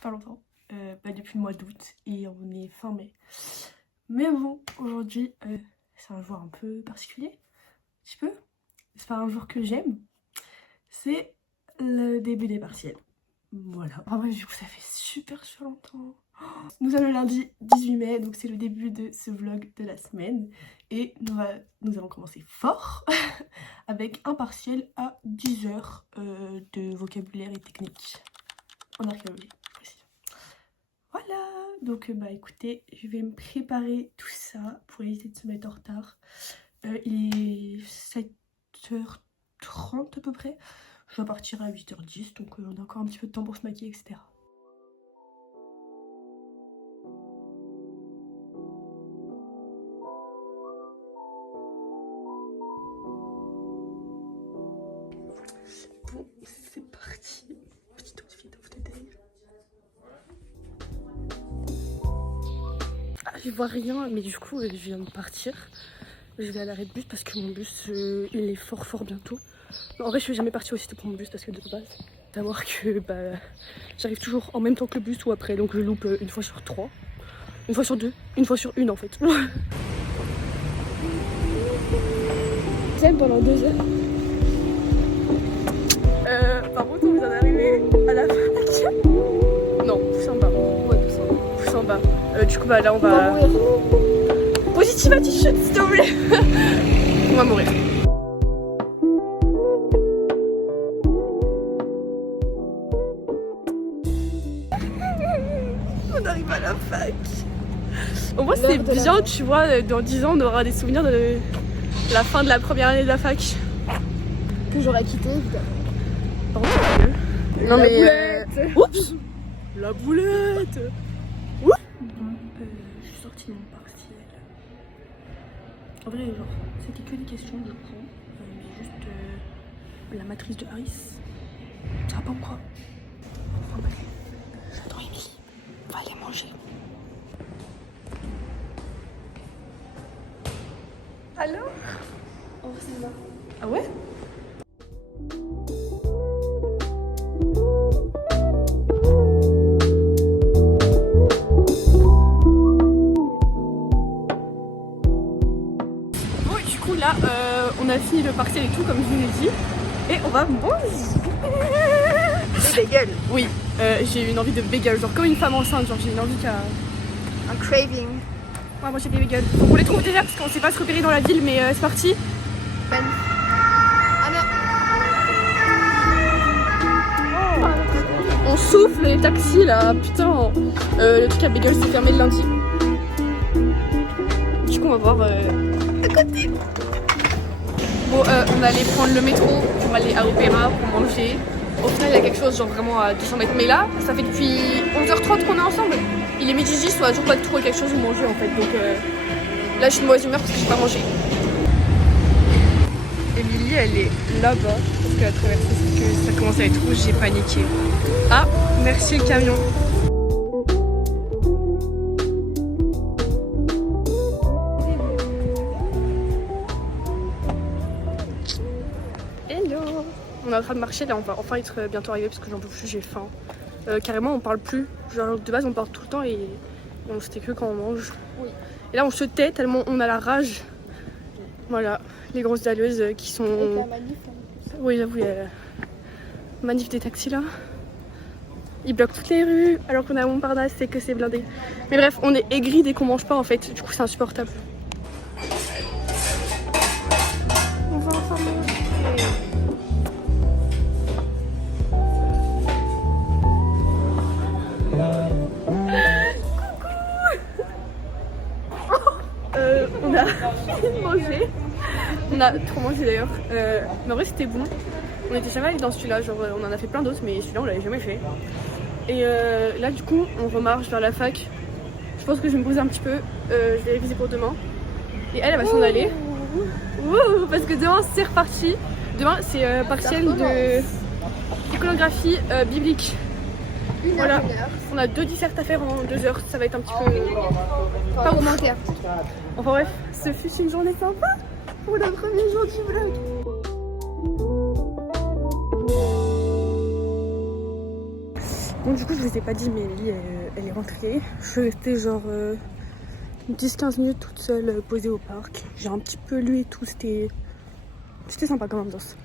super longtemps, depuis le mois d'août et on est fin mai. Mais bon, aujourd'hui, c'est un jour un peu particulier, un petit peu. C'est pas un jour que j'aime, c'est le début des partiels. Voilà, ah ouais, du coup ça fait super longtemps. Nous sommes le lundi 18 mai, donc c'est le début de ce vlog de la semaine. Et nous allons commencer fort avec un partiel à 10 heures de vocabulaire et technique en archéologie. Voilà, donc écoutez, je vais me préparer tout ça pour éviter de se mettre en retard. Il est 7h30 à peu près. Je dois partir à 8h10, donc on a encore un petit peu de temps pour se maquiller, etc. Bon, c'est parti. Petite outfit of the day. Ah, je vois rien, mais du coup, je viens de partir. Je vais à l'arrêt de bus parce que mon bus, il est fort bientôt. Non, en vrai, je suis jamais partie aussitôt pour mon bus parce que de base, savoir que j'arrive toujours en même temps que le bus ou après, donc je loupe une fois sur 3, une fois sur 2, une fois sur 1 en fait. J'aime pendant 2 heures. Par contre, on vous en est arrivé à la fac. Non, pousse en bas. Ouais, pousse en bas. Du coup, là, on va. Positive attitude, s'il te plaît. On va mourir. On arrive à la fac. Au moins, c'est bien, tu vois, dans 10 ans, on aura des souvenirs de la fin de la première année de la fac. Que j'aurais quitté, évidemment. Pardon, non, la mais. boulette. Oups! La boulette! Oups! Bon, je suis sortie de mon partiel. En vrai, genre, c'était que des questions du coup. Mais juste la matrice de Harris. Ça va pas ou quoi? Enfin bref. J'attends Emily. On va aller manger. Allô? Oh, c'est là. Ah ouais? Là, on a fini le partiel et tout, comme je vous l'ai dit, et on va manger des bagels. Oui, j'ai eu une envie de bagels, genre comme une femme enceinte, genre j'ai une envie qu'à... Un craving. On va manger des bagels. On les trouve déjà parce qu'on sait pas se repérer dans la ville, mais c'est parti. Ben. Ah non. On souffle les taxis là, putain. Le truc à bagels c'est fermé le lundi. Du coup on va voir à côté. Bon, on allait prendre le métro pour aller à l'opéra pour manger. Au final, il y a quelque chose, genre vraiment à 200 mètres. Mais là, ça fait depuis 11h30 qu'on est ensemble. Il est midi 10, on a toujours pas trouvé quelque chose où manger en fait. Donc là, je suis de mauvaise humeur parce que j'ai pas mangé. Émilie, elle est là-bas parce qu'elle a traversé, parce que ça commence à être rouge, j'ai paniqué. Ah, merci le camion. On est en train de marcher, là on va enfin être bientôt arrivé parce que j'en peux plus, j'ai faim. Carrément on parle plus, genre de base on parle tout le temps et on se tait que quand on mange. Oui. Et là on se tait tellement on a la rage. Voilà, les grosses dalleuses qui sont... Avec la manif en plus. Oui j'avoue, il y a la manif des taxis là. Ils bloquent toutes les rues alors qu'on est à Montparnasse, c'est que c'est blindé. Mais bref, on est aigris dès qu'on mange pas en fait, du coup c'est insupportable. On va enfin manger. On a fini de manger. On a trop mangé d'ailleurs. Mais en vrai c'était bon. On était jamais allé dans celui-là, genre on en a fait plein d'autres, mais celui-là on l'avait jamais fait. Et là du coup on remarche vers la fac. Je pense que je vais me poser un petit peu. Je vais réviser pour demain. Et elle va s'en aller. Ouh, parce que demain c'est reparti. Demain c'est partiel de iconographie biblique. Voilà, on a 2 dissertes à faire en 2 heures, ça va être un petit peu... Pas commentaire. Enfin bref, ce fut une journée sympa pour le premier jour du vlog. Bon, du coup, je vous ai pas dit, mais Ellie, elle est rentrée. Je suis restée genre 10-15 minutes toute seule posée au parc. J'ai un petit peu lu et tout, c'était sympa comme ambiance.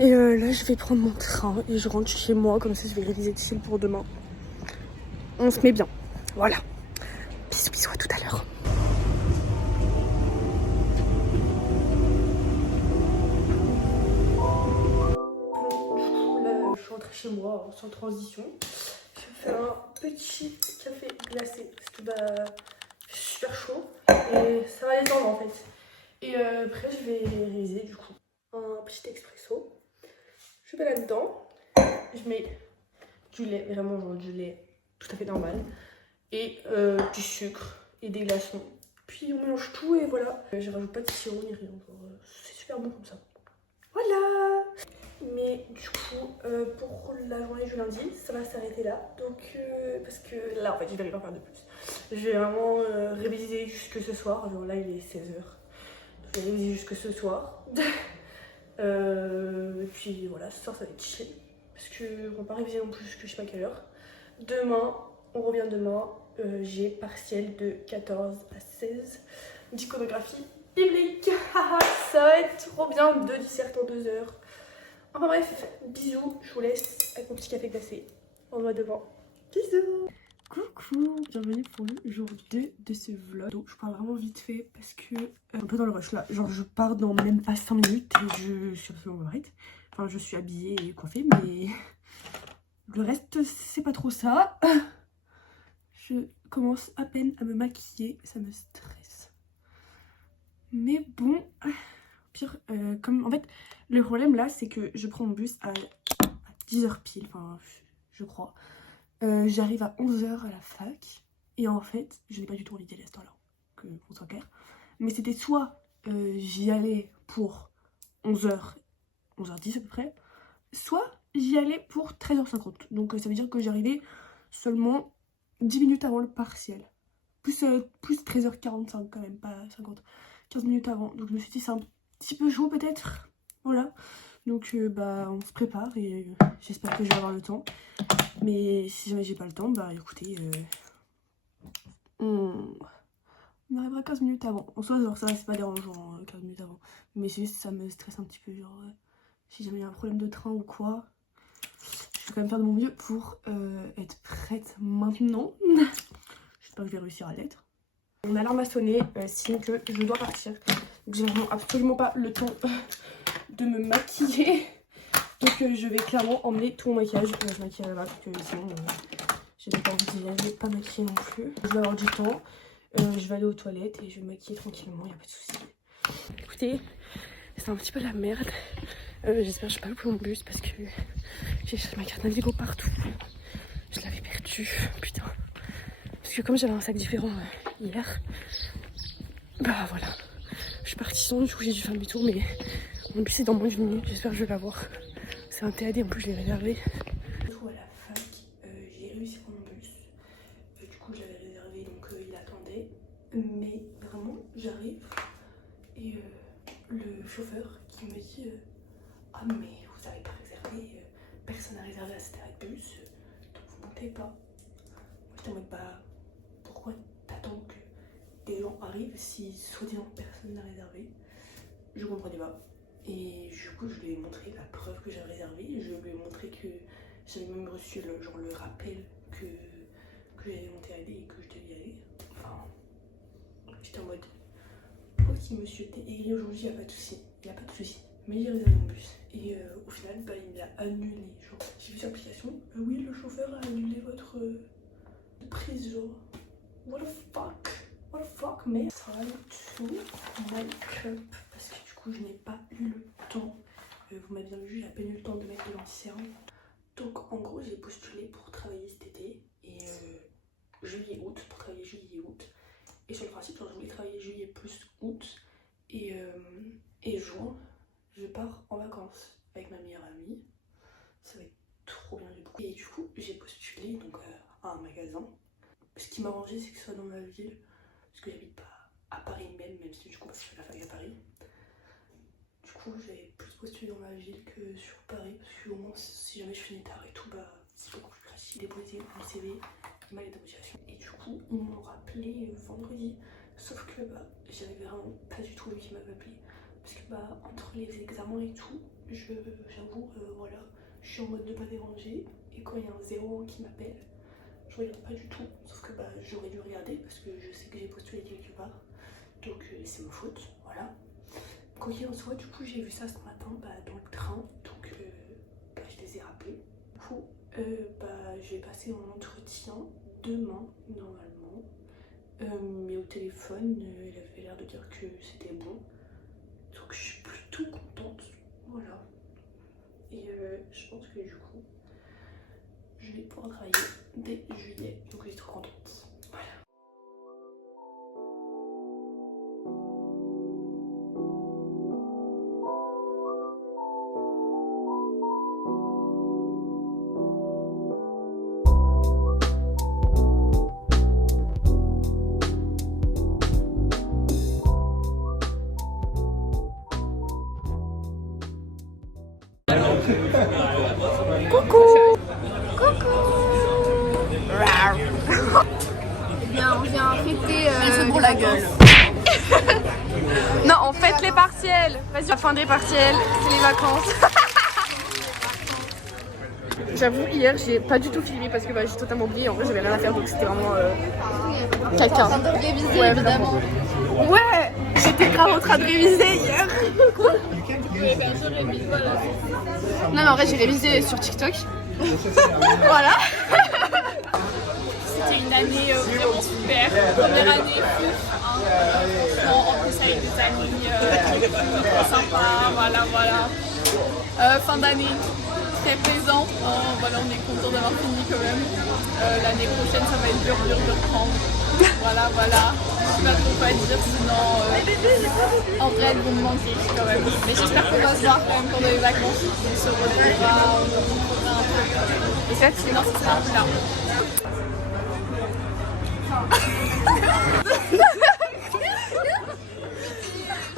Et là, je vais prendre mon train et je rentre chez moi, comme ça je vais réviser de fil pour demain. On se met bien. Voilà. Bisous, bisous, à tout à l'heure. Là, je suis rentrée chez moi sans transition. Je fais un petit café glacé parce que c'est super chaud et ça va détendre en fait. Et après, je vais réaliser du coup un petit expresso. Je mets là-dedans, je mets du lait, vraiment genre du lait tout à fait normal, et du sucre et des glaçons. Puis on mélange tout et voilà. Je rajoute pas de sirop ni rien, c'est super bon comme ça. Voilà. Mais du coup, pour la journée du lundi, ça va s'arrêter là. Donc, parce que là, en fait, je vais rien faire de plus. Je vais vraiment réviser jusque ce soir. Genre là, il est 16h. Je vais réviser jusque ce soir. Et puis voilà, ce soir, ça va être chill. Parce qu'on va pas réviser non plus jusque je sais pas quelle heure. Demain, on revient demain. J'ai partiel de 14 à 16 d'iconographie biblique. Ça va être trop bien, 2 dissertes en 2 heures. Enfin bref, bisous, je vous laisse avec mon petit café glacé. On se voit devant. Bisous. Coucou, bienvenue pour le jour 2 de ce vlog. Donc, je parle vraiment vite fait parce que un peu dans le rush là. Genre je pars dans même pas 5 minutes et je suis absolument arrête. Enfin je suis habillée et coiffée mais le reste c'est pas trop ça. Je commence à peine à me maquiller, ça me stresse. Mais bon, pire, comme en fait le problème là c'est que je prends mon bus à 10h pile, enfin je crois. J'arrive à 11h à la fac et en fait je n'ai pas du tout envie d'y aller à ce temps-là, qu'on soit clair. Mais c'était soit j'y allais pour 11h, 11h10 à peu près, soit j'y allais pour 13h50. Donc ça veut dire que j'arrivais seulement 10 minutes avant le partiel. Plus 13h45 quand même, pas 50. 15 minutes avant. Donc je me suis dit c'est un petit peu chaud peut-être. Voilà. Donc on se prépare et j'espère que je vais avoir le temps. Mais si jamais j'ai pas le temps, bah écoutez, on arrivera 15 minutes avant. En soi, genre ça c'est pas dérangeant 15 minutes avant. Mais c'est juste ça me stresse un petit peu, genre si jamais il y a un problème de train ou quoi. Je vais quand même faire de mon mieux pour être prête maintenant. J'espère que je vais réussir à l'être. Mon alarme a sonné, signe que je dois partir. Donc j'ai vraiment absolument pas le temps de me maquiller. Donc je vais clairement emmener tout mon maquillage. Je maquillerai là parce que sinon j'ai pas envie d'y aller, pas maquiller non plus. Je vais avoir du temps. Je vais aller aux toilettes et je vais me maquiller tranquillement, il n'y a pas de souci. Écoutez, c'est un petit peu la merde. J'espère que je vais pas louper mon bus parce que j'ai cherché ma carte Navigo partout. Je l'avais perdue, putain. Parce que comme j'avais un sac différent hier, bah voilà. Je suis partie sans, du coup j'ai dû faire demi-tour, mais mon bus est dans moins d'une minute, j'espère que je vais l'avoir. C'est un TAD, en plus je l'ai réservé. Du coup à la fac, j'ai réussi pour mon bus. Du coup je l'avais réservé, donc il attendait. Mais vraiment, j'arrive et le chauffeur qui me dit ah mais vous avez pas réservé, personne n'a réservé à cette arrêt de bus, donc vous montez pas. Moi j'étais en mode bah pourquoi t'attends que des gens arrivent si soi-disant personne n'a réservé? Je comprenais pas. Et du coup je lui ai montré la preuve que j'avais réservé, je lui ai montré que j'avais même reçu le rappel que j'avais monté à aller et que je devais y aller. Enfin, j'étais en mode ok monsieur, t'es aigri aujourd'hui, y'a pas de soucis, y'a pas de soucis. Mais j'ai réservé mon bus et au final il me l'a annulé. Genre j'ai vu sur l'application, oui le chauffeur a annulé votre prise, genre what the fuck, what the fuck. Mais time to make up parce que du coup je n'ai pas eu le temps. Vous m'avez bien vu, j'ai à peine eu le temps de mettre de l'anti-cerne. Donc en gros j'ai postulé pour travailler cet été et juillet-août, pour travailler juillet-août. Et sur le principe, genre, je voulais travailler juillet plus août et juin, je pars en vacances avec ma meilleure amie. Ça va être trop bien du coup. Et du coup, j'ai postulé donc à un magasin. Ce qui m'a arrangé, c'est que ce soit dans ma ville, parce que j'habite pas à Paris même si du coup je fais la fac à Paris. Du coup, j'ai plus postulé dans ma ville que sur Paris, parce que au moins si jamais je finis tard et tout, bah c'est beaucoup plus fasse déposer mon CV, ma lettre d'application. Et du coup, ils m'ont rappelé vendredi. Sauf que bah, j'avais vraiment pas du tout envie qu'ils m'avaient appelé. Parce que bah, entre les examens et tout, j'avoue, voilà, je suis en mode ne pas déranger. Et quand il y a un 0 qui m'appelle, je regarde pas du tout. Sauf que bah, j'aurais dû regarder parce que je sais que j'ai postulé quelque part. Donc c'est ma faute, voilà. Quoi qu'il en soit, du coup j'ai vu ça ce matin dans le train. Donc bah, je les ai rappelés. Du coup, bah, je vais passer mon entretien demain, normalement. Mais au téléphone, il avait l'air de dire que c'était bon. Donc je suis plutôt contente, voilà. Et je pense que du coup, je vais pouvoir travailler dès juillet. Donc je suis trop contente, voilà. Coucou. Eh bien, on vient fêter. Elle se bourre la gueule. Non, on fête les partiels. Vas-y, la fin des partiels, c'est les vacances. J'avoue, hier, j'ai pas du tout filmé parce que bah, j'ai totalement oublié. En vrai, j'avais rien à faire donc c'était vraiment quelqu'un. Réviser, Ouais, évidemment. Ouais, j'étais grave en train de réviser hier. Non, mais en vrai, j'ai révisé sur TikTok. Voilà. C'était une année vraiment super. Première année, en plus avec des amis trop sympas, voilà. Fin d'année, très plaisant. Voilà, on est content d'avoir fini quand même. L'année prochaine, ça va être dur de prendre. Voilà. Je sais pas trop quoi dire, sinon en vrai, elles vont me manquer quand même. Mais j'espère qu'on va se voir quand même pendant les vacances. On se retrouvera, on fera un peu. Et ça, sinon, ce sera un peu là.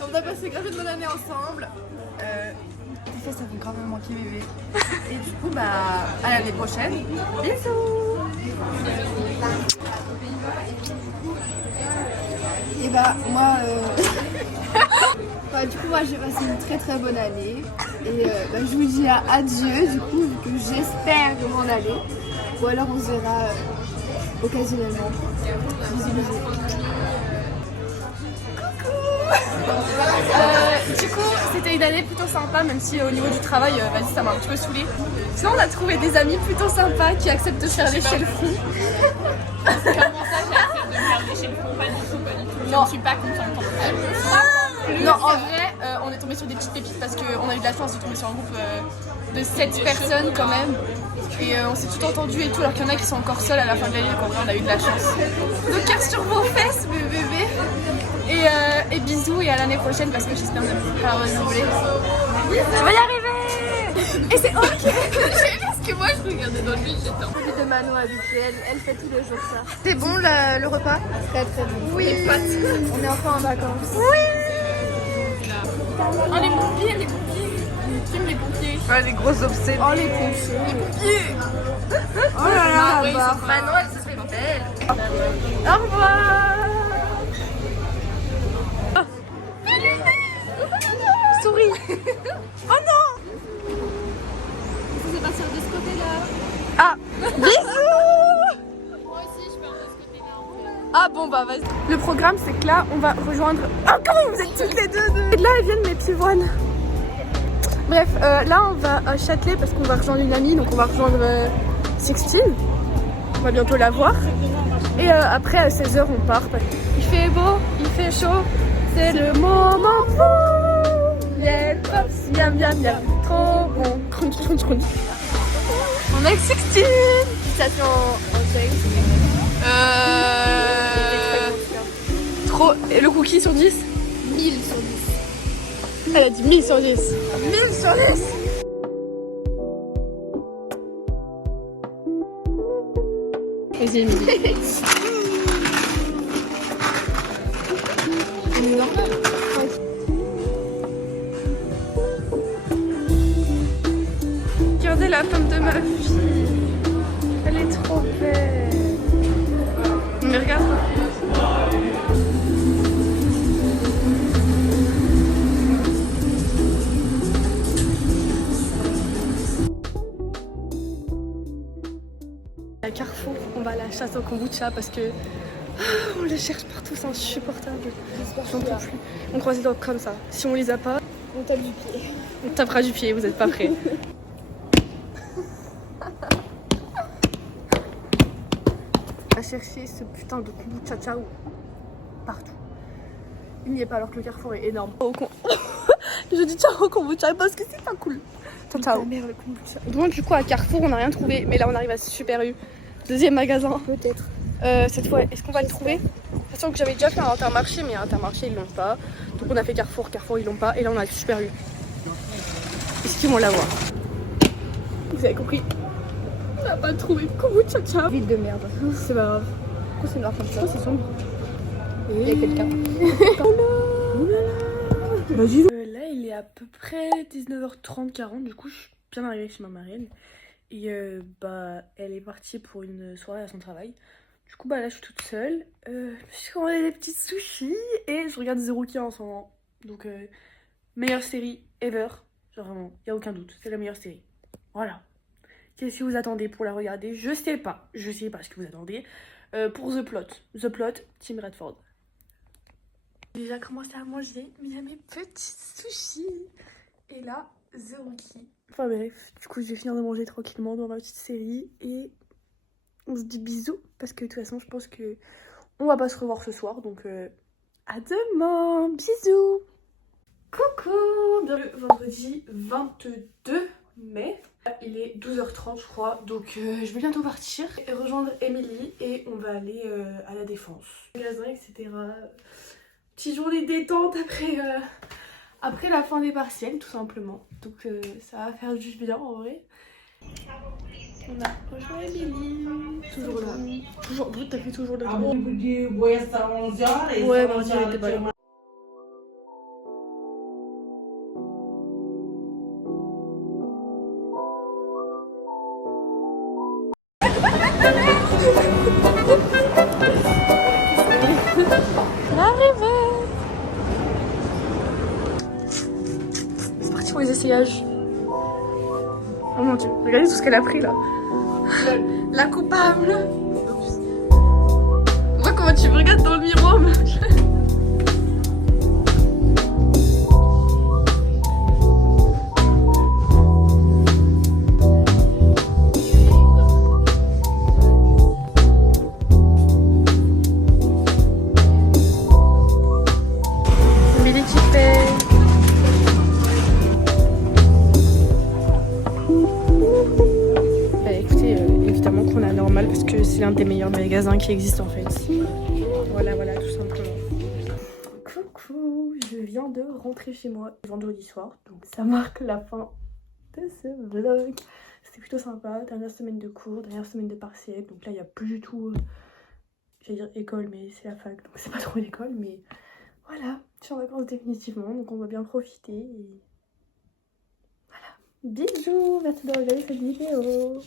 On a passé grave une bonne année ensemble. Tes fesses, ça fait grave me manquer bébé. Et du coup, bah, à l'année prochaine. Bisous. Et bah, moi. Bah, du coup, moi, j'ai passé une très très bonne année. Et bah, je vous dis adieu, du coup, vu que j'espère m'en aller. Ou alors on se verra occasionnellement. Bisous, bisous. Du coup, c'était une année plutôt sympa, même si au niveau du travail, vas-y, ça m'a un petit peu saoulée. Sinon, on a trouvé des amis plutôt sympas qui acceptent de faire les chez le fou. Comment ça, j'accepte de me faire lécher le fond? Pas du tout. Non. Je ne suis pas contente. Non, en vrai, on est tombé sur des petites pépites parce qu'on a eu de la chance de tomber sur un groupe de 7 personnes quand même. Et on s'est tout entendu et tout, alors qu'il y en a qui sont encore seuls à la fin de l'année, donc en vrai, on a eu de la chance. Donc, cœur sur vos fesses, mes bébés. Et bisous, et à l'année prochaine parce que j'espère ne plus pas renouveler. On va y arriver! Et c'est ok! Parce que moi, je regardais dans le vide, j'étais en Celui de Mano habituelle, elle fait tous les jours ça. C'est bon le repas? Très très bon. Oui! On est enfin en vacances. Oh, les pompiers! Qui les pompiers? Ouais, les grosses obsèques. Oh les pompiers. Pieds. Oh là là, là-bas. Manon, elle se fait belle. Au revoir. Souris. Oh non. Vous pouvez partir de ce côté-là. Ah, bisous. Moi aussi, je pars de ce côté-là en fait. Ah bon bah vas-y. Le programme c'est que là on va rejoindre... Oh comment vous êtes toutes les deux Et de là elles viennent mes pivoines. Bref, là on va à Châtelet parce qu'on va rejoindre une amie, donc on va rejoindre Sixtine. On va bientôt la voir. Et après à 16h on part. Il fait beau, il fait chaud, c'est le moment pour miel, pops, miam miam miam, trop bon. Crunch crunch crunch. On est avec Sixtine. Félicitations en James. Trop. Et le cookie sur 10? 1000 sur 10. Elle a dit 1000 sur 10. 1000 sur 10. Vas-y, Émilie. Regardez la femme de ma fille. Elle trop belle. Mais regarde. À Carrefour, on va à la chasse au kombucha parce que on les cherche partout, c'est insupportable. J'en peux plus. On croise les doigts comme ça. Si on les a pas, On tape du pied. on tapera du pied, vous êtes pas prêts. On va chercher ce putain de kombucha ciao partout. Il n'y est pas alors que le Carrefour est énorme. Je dis ciao au kombucha parce que c'est pas cool. Ciao ciao. Merde, le kombucha. Donc du coup à Carrefour on n'a rien trouvé, mais là on arrive à Super U. Deuxième magasin. Peut-être. Cette fois, est-ce qu'on va le trouver? Sachant que j'avais déjà fait un Intermarché, mais Intermarché ils l'ont pas. Donc on a fait Carrefour, Carrefour ils l'ont pas. Et là on a Super U. Est-ce qu'ils vont l'avoir? Vous avez compris? On n'a pas trouvé de kombucha ciao. Vide de merde. C'est pas grave. Pourquoi c'est noir comme ça? C'est sombre. Il y a quelqu'un. Vas-y. Là il est à peu près 19h30, 40. Du coup je suis bien arrivée chez ma marraine. Et bah elle est partie pour une soirée à son travail. Du coup bah là je suis toute seule. Je me suis commandé des petits sushis et je regarde Zerouki en ce moment. Donc meilleure série ever. Genre vraiment, il n'y a aucun doute, c'est la meilleure série. Voilà. Qu'est-ce que vous attendez pour la regarder? Je sais pas ce que vous attendez. Pour The Plot, Team Redford. J'ai déjà commencé à manger mes petits sushis. Et là, Zerouki. Enfin bref, du coup je vais finir de manger tranquillement dans ma petite série et on se dit bisous parce que de toute façon je pense que on va pas se revoir ce soir donc à demain, bisous. Coucou, bienvenue le vendredi 22 mai, il est 12h30 je crois donc je vais bientôt partir et rejoindre Émilie et on va aller à la Défense, magasin etc. Petite journée détente après la fin des partiels tout simplement, donc ça va faire du bien en vrai. On a rejoint Émilie, toujours là, toujours, t'as fait toujours là. Ouais, mon Dieu, elle était pas là. C'est parti pour les essayages. Oh mon Dieu, regardez tout ce qu'elle a pris là. La coupable. Vois comment tu me regardes dans le miroir. Émilie qui fait. Évidemment qu'on a normal parce que c'est l'un des meilleurs magasins qui existent en fait. Voilà, tout simplement. Coucou, je viens de rentrer chez moi vendredi soir, donc ça marque la fin de ce vlog. C'était plutôt sympa, dernière semaine de cours, dernière semaine de partiel, donc là il n'y a plus du tout, j'allais dire école, mais c'est la fac, donc c'est pas trop l'école, mais voilà, je suis en vacances définitivement, donc on va bien profiter et voilà. Bisous, merci d'avoir regardé cette vidéo.